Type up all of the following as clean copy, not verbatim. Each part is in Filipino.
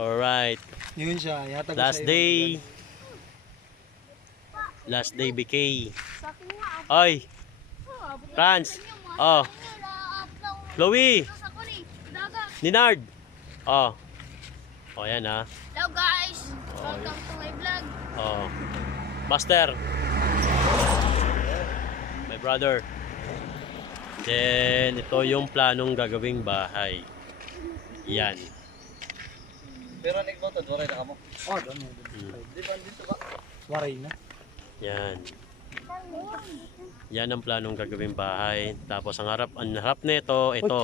Alright. Yun siya, yata Last day. Last day BK. Oy. Franz. Oh. Chloe. Ninard. Oh. Oh, yan ha. Hello guys. Welcome to my vlog. Oh. Master. My brother. Then, ito yung planong gagawing bahay. Yan. Pero nagmoto, waray na ka mo. Oh, doon. Di ba dito ba? Waray na. Yan. Yan ang planong gagawing bahay. Tapos ang harap nito, ito.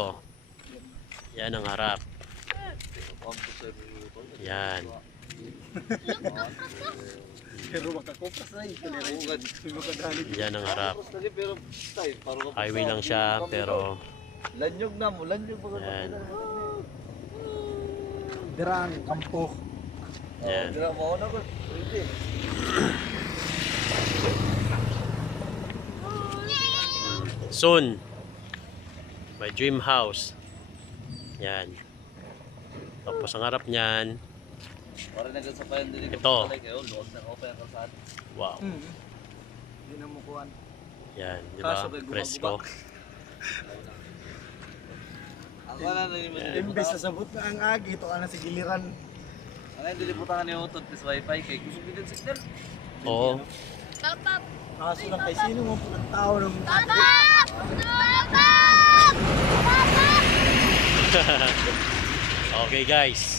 Yan ang harap. Yan. Pero makakopras na yun. Yan ang harap. Highway lang siya, pero Lanyog na mo, lanyog mo. yan. Dirang, kampo. Yan. Dira mo na ko. Pwede. Soon. My dream house. Yan. Tapos ang harap niyan, Para nagsasapayan din ito. Kayo, luwag na ako pa yung kalsada. Wow. Hindi na mo kuhan. Yan, di ba? Presko. Ako na nang Imbes na sabot na ang agi, ito ka na sa giliran. Ang diliputan ni Utot, this wifi kay gusto bitin signal. Oo. Kalpap. Kaso lang kay sino mo po ng tao ng Kalpap! Kalpap! Okay guys.